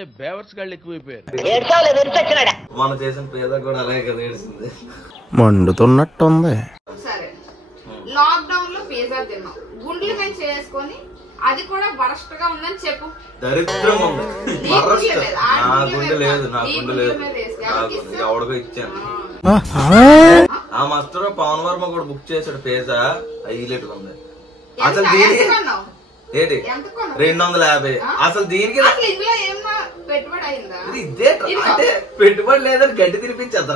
లోనే బేవర్స్ గాళ్ళు ఎక్కువైపోయారు. మనం చేసిన పేద కూడా అలాగే కదా ఏడుస్తుంది. మండుతున్నట్టుంది. సరే లాక్డౌన్ లో పిజ్జా తిన్నాం, గుండ్లు మేము చేసుకొని అది కూడా వరస్ట్ గా ఉందని చెప్పు. దరిద్రం ఉంది. నా గుండె లేదు, నా గుండె లేదు, ఎవడికో ఇచ్చాను. ఆ మాస్టర్ పవన్ వర్మ కూడా బుక్ చేశాడు పిజ్జా, హైలైట్ ఉంది. అసలు దీనికి ఏంటి 250. అసలు దీనికి ఇదే అంటే పెట్టుబడి లేదని గడ్డి తినిపించద్దా?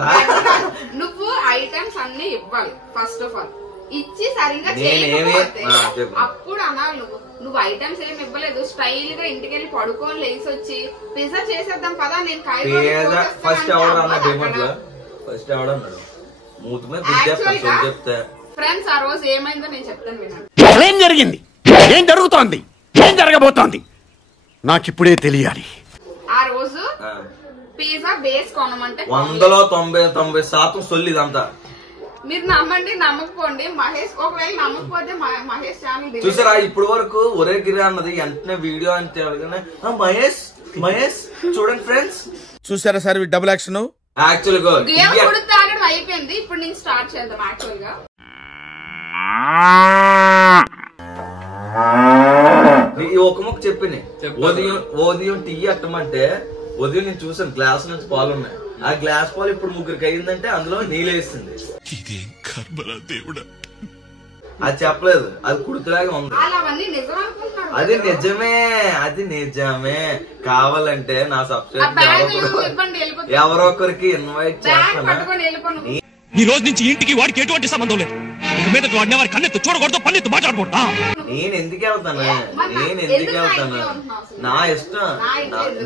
నువ్వు ఐటమ్స్ అన్ని ఇవ్వాలి ఫస్ట్ ఆఫ్ ఆల్, ఇచ్చి సరిగ్గా చేయకపోతే అప్పుడు అనాలి. నువ్వు ఐటమ్స్ ఏమి ఇవ్వలేదు, స్టైల్ గా ఇంటికి వెళ్ళి పడుకొని లేసి వచ్చి పిజ్జా చేసేద్దాం కదా నేను ఫస్ట్ ఎవడన్నాడు? ఫస్ట్ ఎవడన్నాడు? మూతి మీద చెప్తే ఫ్రెండ్స్ ఆ రోజు ఏమైందో నేను చెప్తాను వినండి. ఏం జరిగింది, ఏం జరుగుతోంది, ఏం జరగబోతోంది నాకిప్పుడే తెలియాలి. ఆ రోజు పిజ్జా బేస్ కొనమంటే 100లో 90% సొల్లిదంతా. మీరు నమ్మండి నమ్మకపోండి, మహేష్ ఒకవేళ నమ్మకపోతే మహేష్ ఛానల్ చూసారా ఇప్పుడు వరకు ఒరే గిరి అన్నది వెంటనే వీడియో అంటే మహేష్ మహేష్ చూడండి ఫ్రెండ్స్. చూసారా సార్ డబుల్ యాక్షన్. యాక్చువల్ గా అయిపోయింది, ఇప్పుడు నేను స్టార్ట్ చేద్దాం. యాక్చువల్ గా ఒక ముక్క చెప్పిన ఉదయం టీ అట్టమంటే ఉదయం నేను చూసాను గ్లాస్ నుంచి పాలు ఉన్నాయి. ఆ గ్లాస్ పాలు ఇప్పుడు ముగ్గురికి అయిందంటే అందులో నీళ్ళేస్తుంది. అది చెప్పలేదు, అది కుడుతులాగా ఉంది. అది నిజమే, అది నిజమే. కావాలంటే నా సబ్స్క్రైబ్ ఎవరో ఒకరికి ఇన్వైట్ చేస్తాను. ఈ రోజు నుంచి ఇంటికి వాడికి ఎటువంటి సంబంధం లేదు. మీద వాడిని వారి కన్నెత్తు చూడకూడదు, పన్నెత్తు మాట్లాడకూడదు. నేను ఎందుకు వెళ్తాను, నా ఇష్టం.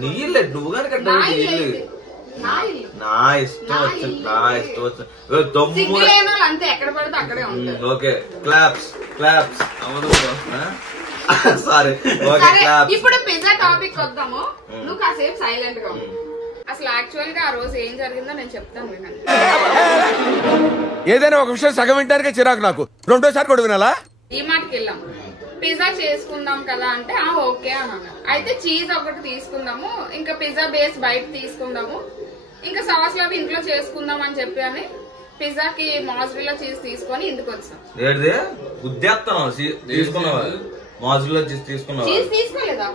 నీళ్ళు నువ్వు కనుక నీళ్ళు నా ఇష్టం వచ్చింది, నా ఇష్టం వచ్చింది. ఓకే క్లాప్స్ క్లాప్స్ అవదు. Sorry okay claps. ఇప్పుడు పిజ్జా టాపిక్ వద్దాము. నువ్వు కాసేపు సైలెంట్ గా ఉంది. అసలు యాక్చువల్ గా ఆ రోజు ఏం జరిగిందో నేను చెప్తాను వినండి. ఏదైనా ఒక విషయం సగం వింటానికే చిరాకు నాకు, రెండోసారి కూడా వినాలా? ఈ మాటకి వెళ్ళాం, పిజ్జా చేసుకుందాం కదా అంటే ఓకే అన్నాను. అయితే చీజ్ ఒకటి తీసుకుందాము, ఇంకా పిజ్జా బేస్ బయట తీసుకుందాము, ఇంకా సాస్ లో ఇంట్లో చేసుకుందాం అని చెప్పి అని పిజ్జాకి మాజరీలా చీజ్ తీసుకొని ఇంటికి వచ్చాం. చీజ్ తీసుకోలేదా?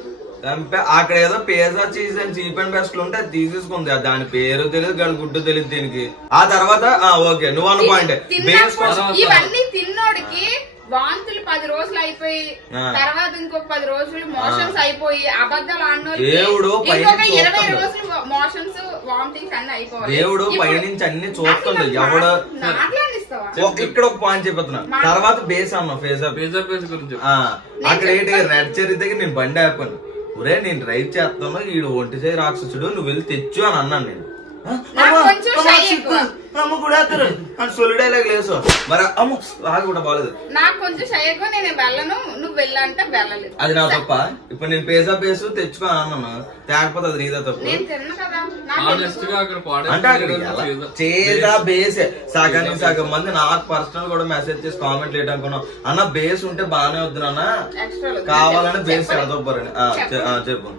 అక్కడ ఏదో పిజ్జా చీజ్ అని చీప్ అండ్ బెస్ట్ ఉంటే అది తీసేసుకుంది. దాని పేరు తెలియదు, గడి గుడ్డు తెలియదు దీనికి. ఆ తర్వాత ఓకే నువ్వు అన్న పాయింట్ ఇవన్నీ తిన్నోడికి వాంతులు 10 రోజులు అయిపోయి, తర్వాత ఇంకొక 10 రోజులు మోషన్స్ అయిపోయి, అబద్ధాలు ఆడినోళ్ళు 20 రోజులు మోషన్స్ వామిటింగ్స్ అన్ని అయిపోయి, దేవుడు పైనుంచి అన్ని చూస్తుండే. ఎవడు ఇక్కడ ఒక పాయింట్ చెప్తున్నా. తర్వాత బేస్ అన్నా పిజ్జా బేస్ గురించి. అక్కడ ఏంటి రెడ్ చెర్రీ దగ్గర నేను బండి ఆపాను. ఒరే నేను డ్రైవ్ చేస్తాను, వీడు ఒంటి చేయి రాక్షసుడు, నువ్వు వెళ్ళి తెచ్చు అని అన్నాను నేను. నాకు కొంచెం షైగా నేను వెళ్ళను, నువ్వు వెళ్ళంటే వెళ్ళలేదు. అది నా తప్ప. ఇప్పుడు నేను పిజ్జా బేస్ తెచ్చుకొని అన్నాను, తేకపోతే అది నీదా తప్పు. నేను తిన్నా కదా. అంటే చేదా బేస్ సగానికి సగం మంది నాకు పర్సనల్ కూడా మెసేజ్ చేసి కామెంట్ లేట్ అనుకున్నాం. అన్న బేస్ ఉంటే బాగానే వద్దు నాన్న, కావాలని బేస్ ఎడదొబ్బరని చెప్పు.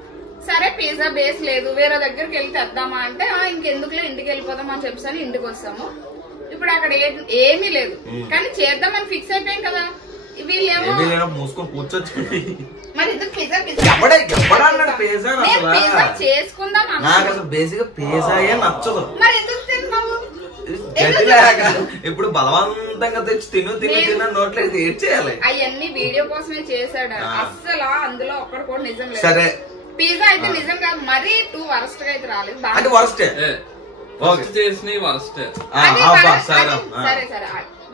సరే పిజ్జా బేస్ లేదు, వేరే దగ్గరికి వెళ్ళి తెద్దామా అంటే ఇంకెందుకులే ఇంటికి వెళ్ళిపోదాం అని చెప్పి ఇంటికి వస్తాము. ఇప్పుడు అక్కడ ఏమీ లేదు, కానీ చేద్దామని ఫిక్స్ అయిపోయాం కదా. వీళ్ళేమో మూసుకొని కూర్చొచ్చు. మరి ఎందుకు పిజ్జా చేసుకుందాం. నాకు అసలు బేసిక్ పిజ్జాయే నచ్చదు. మరి ఎందుకు తిన్నావు? ఇప్పుడు బలవంతంగా తెచ్చి తిను నోట్లేదు ఏడ్ చేయాలి. అవన్నీ వీడియో కోసమే చేశాడు. అస్సలు అందులో ఒక్కడు కూడా నిజం లేదు. సరే పిజ్జా అయితే నిజం కాదు, మరీ 2 వరస్ట్ గా అయితే రాలేదు. సరే సరే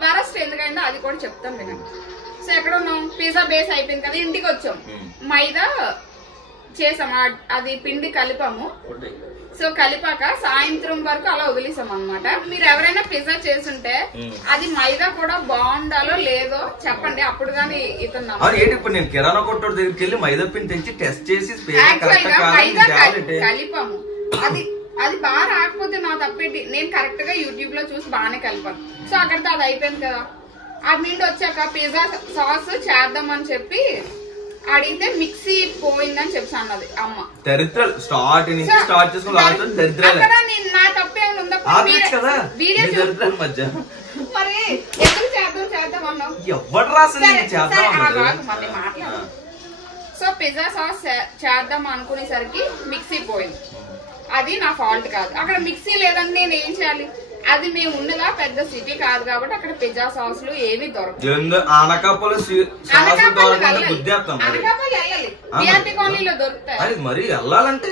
వరస్ట్ ఎందుకంటే అది కూడా చెప్తాం వినండి. సో ఎక్కడ ఉన్నాం, పిజ్జా బేస్ అయిపోయింది కదా, ఇంటికి వచ్చాం. మైదా చేసాం, అది పిండి కలిపాము. సో కలిపాక సాయంత్రం వరకు అలా వదిలేసాం అనమాట. మీరు ఎవరైనా పిజ్జా చేసుంటే అది మైదా కూడా బాగుండాలో లేదో చెప్పండి, అప్పుడు గానీ ఇతున్నాము. ఇప్పుడు నేను కిరాణా కొట్టు దగ్గరికి వెళ్ళి మైదా పిండి తెచ్చి టెస్ట్ చేసి మైదా కలిపాము. అది బాగా రాకపోతే నా తప్పేటి, నేను కరెక్ట్ గా యూట్యూబ్ లో చూసి బాగానే కలిపాను. సో అక్కడితో అది అయిపోయింది కదా. ఆ పిండి వచ్చాక పిజ్జా సాస్ చేద్దామని చెప్పి అడిగితే మిక్సీ పోయిందని చెప్పి అన్నది అమ్మ. దరిద్రాలు స్టార్ట్ నుంచి స్టార్ట్ చేసుకుని దరిద్రాలు నా తప్పేమైనా ఉందా దరిద్రాల మధ్య మరి ఎందుకు చేద్దాం అన్నావు ఎవరు రాసింది మాట్లాడు. సో పిజ్జా సాస్ చేద్దాం అనుకునేసరికి మిక్సీ పోయింది. అది నా ఫాల్ట్ కాదు. అక్కడ మిక్సీ లేదని నేను ఏం చేయాలి? అది మేము ఉండగా పెద్ద సిటీ కాదు కాబట్టి అక్కడ పిజ్జా సాస్లు ఏమి దొరకదు. అనకాపల్లి కాలనీలో దొరుకుతాయి. మరి వెళ్ళాలంటే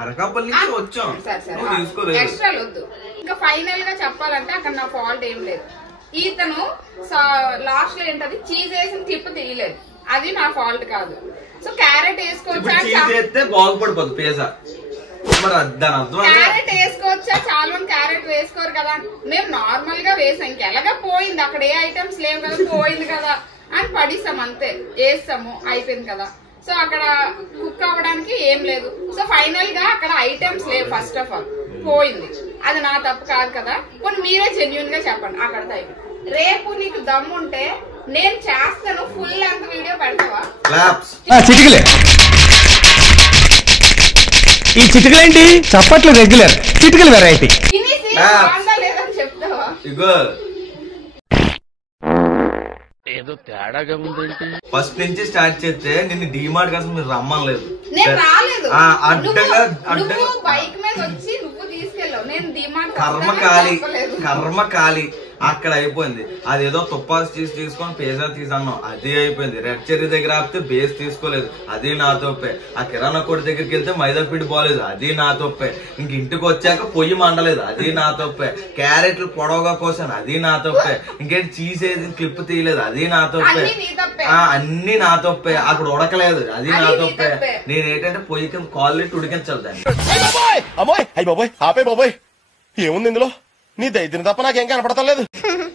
అనకాపల్లి నుంచి వచ్చాం ఎక్స్ట్రాలు వద్దు. ఇంకా ఫైనల్ గా చెప్పాలంటే అక్కడ నా ఫాల్ట్ ఏం లేదు. ఈతను లాస్ట్ లో ఏంటది చీజ్ వేసిన క్లిప్ తీయలేదు. అది నా ఫాల్ట్ కాదు. సో క్యారెట్ వేసుకోవచ్చా? బాగుపడిపోతుంది పిజ్జా. క్యారెట్ వేసుకోవచ్చా? చాలా మంది క్యారెట్ వేసుకోరు కదా. మేము నార్మల్ గా వేసాం. ఇంకెలాగా పోయింది, అక్కడ ఏ ఐటమ్స్ లేవు కదా, పోయింది కదా అని పడిస్తాం అంతే. వేస్తాము అయిపోయింది కదా. సో అక్కడ కుక్ అవ్వడానికి ఏం లేదు. సో ఫైనల్ గా అక్కడ ఐటమ్స్ లేవు. ఫస్ట్ ఆఫ్ ఆల్ పోయింది. అది నా తప్పు కాదు కదా. కొన్ని మీరే జెన్యూన్ గా చెప్పండి. అక్కడ రేపు నీకు దమ్ము ఉంటే నేను చేస్తాను. ఫుల్ లెంత్ వీడియో పెడతావా? చిటికలే ఈ చిటికలేంటి? చప్పట్లు రెగ్యులర్, చిటికలు వెరైటీ. లేదని చెప్తావా? ఏదో తేడాగా ఉందేంటి? ఫస్ట్ నుంచి స్టార్ట్ చేస్తే నిన్ను డిమార్ట్ కోసం మీరు రమ్మలేదు. నేను రాలేదు. అడ్డంగా బైక్ మీద వచ్చి నువ్వు తీసుకెళ్ళావు. నేను డిమార్ట్ కర్మ ఖాళీ అక్కడ అయిపోయింది. అదేదో తుప్పాస్ తీసుకొని పిజ్జా తీసన్నాం, అది అయిపోయింది. రెడ్ చెర్రీ దగ్గర ఆపితే బేస్ తీసుకోలేదు, అది నా తప్పే. ఆ కిరాణా కొట్టు దగ్గరికి వెళ్తే మైదా పిండి పోలేదు, అది నా తప్పే. ఇంక ఇంటికి వచ్చాక పొయ్యి మండలేదు, అది నా తప్పే. క్యారెట్లు పొడవుగా కోసాను, అది నా తప్పే. ఇంకేంటి చీజ్ ఏది క్లిప్ తీయలేదు, అది నా తప్పే. అన్ని నా తప్పే. అక్కడ ఉడకలేదు, అది నా తప్పే. నేనేంటంటే పొయ్యి కింద కాళ్ళు ఉడికించాలి దాన్ని. ఏముంది ఇందులో? నీ దరిద్రం తప్ప నాకేం కనపడతలేదు.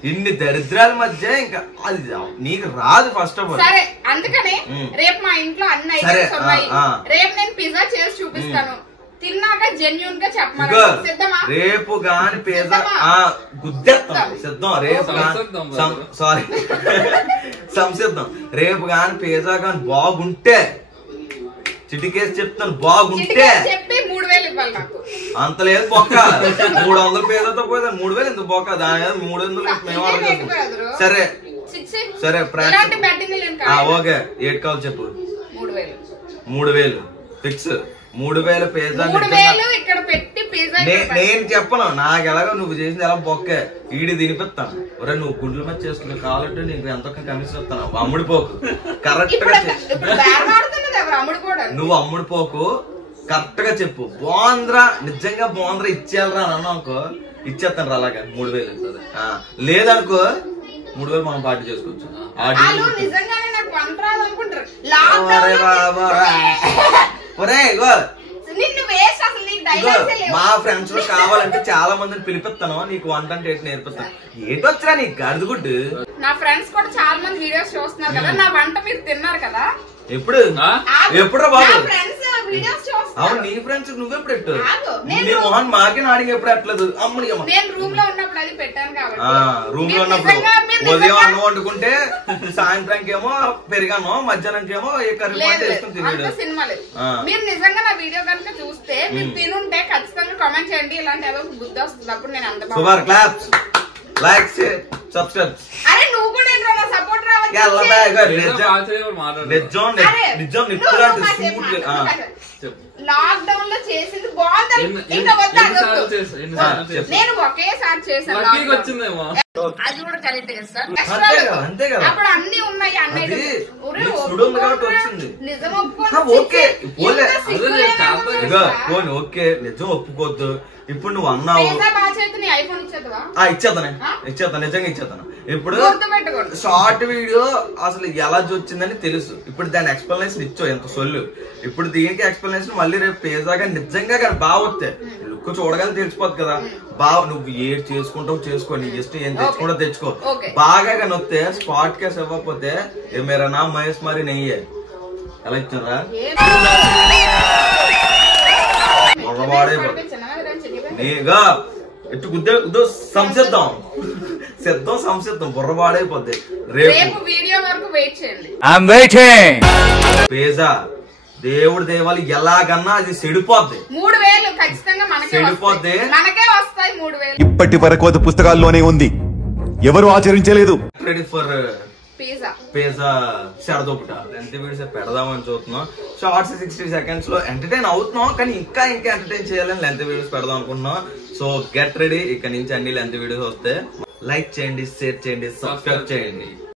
ఇన్ని దరిద్రాల మధ్య ఇంకా అది నీకు రాదు ఫస్ట్ ఆఫ్ ఆల్. సరే అందుకనే రేపు మా ఇంట్లో అన్ని ఐటమ్స్ ఉన్నాయి. రేపు నేను పిజ్జా చేసి చూపిస్తాను. తిన్నాక జెన్యూన్ గా చెప్పమా? రేపు గాని పిజ్జా గుద్దేస్తాం. సిద్ధం. రేపు సారీ సంసిద్ధం. రేపు గాని పిజ్జా గాని బాగుంటే చిటికేసి చెప్తాను, బాగుంటే చెప్పి 3000 ఇవ్వాలి నాకు. అంత లేదు బొక్క. 300 పేదతో పోయింది. 3000 ఎందుకు బొక్క? దాని 300 మేము. సరే సరే ఓకే. ఏడు కావాలి చెప్పు. 3000 ఫిక్స్. 3000 పిజ్జా. ఇక్కడ పెట్టి పిజ్జా నేను చెప్పను. నాకు ఎలాగో నువ్వు చేసింది ఎలా బొక్కే. ఈడి తినిపిస్తాను. ఒరే నువ్వు గుడ్ల మీద చేసుకునే కావాలంటే నీకు ఎంతో కమిషన్ ఇస్తాను. అమ్ముడిపోకు. కరెక్ట్ గా నువ్వు అమ్ముడిపోకు. కరెక్ట్ గా చెప్పు. బాగుందిరా, నిజంగా బాగుందిరా, ఇచ్చేయాలరా అని అన్నానుకో, ఇచ్చేస్తాను రా. అలాగా 3000 లేదనుకో 3000 మనం పార్టీ చేసుకోవచ్చు. మా ఫ్రెండ్స్ లో కావాలంటే చాలా మందిని పిలిపిస్తాను. నీకు వంట అంటే ఏంటి నేర్పిస్తాను. ఏంటొచ్చరా నీకు గడుగుడ్డు? నా ఫ్రెండ్స్ కూడా చాలా మంది వీడియోస్ చూస్తున్నారు కదా. నా వంట మీరు తిన్నారు కదా. ఎప్పుడు ఎప్పుడురా బాబు? అవును నీ ఫ్రెండ్స్ నువ్వెప్పుడు పెట్టు? నీ మొహన్ మాకే నాడికి ఎప్పుడు ఎట్లేదు. అమ్మడి రూమ్ లో ఉన్నప్పుడు అది పెట్టాను కాబట్టి. రూమ్ లో ఉన్నప్పుడు ఉదయం అన్నం వండుకుంటే సాయంత్రానికి ఏమో పెరిగాను, మధ్యాహ్నానికి ఏమో ఏ కర్రీ వేసుకుని తినేది. సినిమాలు మీరు నిజంగా నా వీడియో కనుక చూస్తే మీరు తినుంటే ఖచ్చితంగా కామెంట్ చేయండి. ఇలాంటి ఏదో బుద్ధి వస్తుంది. అప్పుడు నేను అంత super claps, like, share, subscribe. అరే నువ్వు కూడా సపోర్ట్ లాక్డౌన్ లో చేసింది బాగుంది. ఇంకా నేను ఒకేసారి చేశాను. అది కూడా కరెక్ట్ సార్. అప్పుడు అన్ని ఉన్నాయి. అన్నయ్య నిజం ఓకే నిజం ఒప్పుకోవద్దు. ఇప్పుడు నువ్వు అన్నావు ఇచ్చేస్తాను, నిజంగా ఇచ్చేస్తాను. ఇప్పుడు షార్ట్ వీడియో అసలు ఎలా వచ్చిందని తెలుసు. ఇప్పుడు దాని ఎక్స్ప్లెనేషన్ ఇచ్చావు ఎంత సొల్లు. ఇప్పుడు దీనికి ఎక్స్ప్లెనేషన్ మళ్ళీ రేపు పిజ్జా నిజంగా కానీ బాగా వస్తాయి. లుక్ చూడగానే తెలిసిపోద్ది కదా. బాగా నువ్వు ఏది చేసుకుంటావు చేసుకో, నీ ఇష్టం ఏం తెచ్చుకుంటా తెచ్చుకో. బాగా కానీ వస్తే స్పాట్ కేసు ఇవ్వకపోతే మేరా నా మహేష్ మరి నెయ్యే ఎలా ఇచ్చారా? నీగా ఎట్టు గుద్దే సంసిద్దాం సంసిద్దాం బుర్రబాడైపోద్ది. రేపు వీడియో వరకు వెయిట్ చేయండి. పిజ్జా దేవుడి దేవాలి ఎలాగన్నా అది చెడిపోద్ది. 3000 ఖచ్చితంగా చెడిపోద్ది. మనకే వస్తాయి 3000. ఇప్పటి వరకు అది పుస్తకాల్లోనే ఉంది, ఎవరు ఆచరించలేదు. రెడీ ఫర్ పిజ్జా సరదొకట లెంత్ వీడియోస్ పెడదామని చూస్తున్నాం. షార్ట్స్ 60 seconds లో ఎంటర్టైన్ అవుతున్నాం, కానీ ఇంకా ఎంటర్టైన్ చేయాలని లెంత్ వీడియోస్ పెడదాం అనుకుంటున్నాం. సో గెట్ రెడీ, ఇక్కడ నుంచి అన్ని లెంత్ వీడియోస్ వస్తే లైక్ చేయండి, షేర్ చేయండి, సబ్స్క్రైబ్ చేయండి.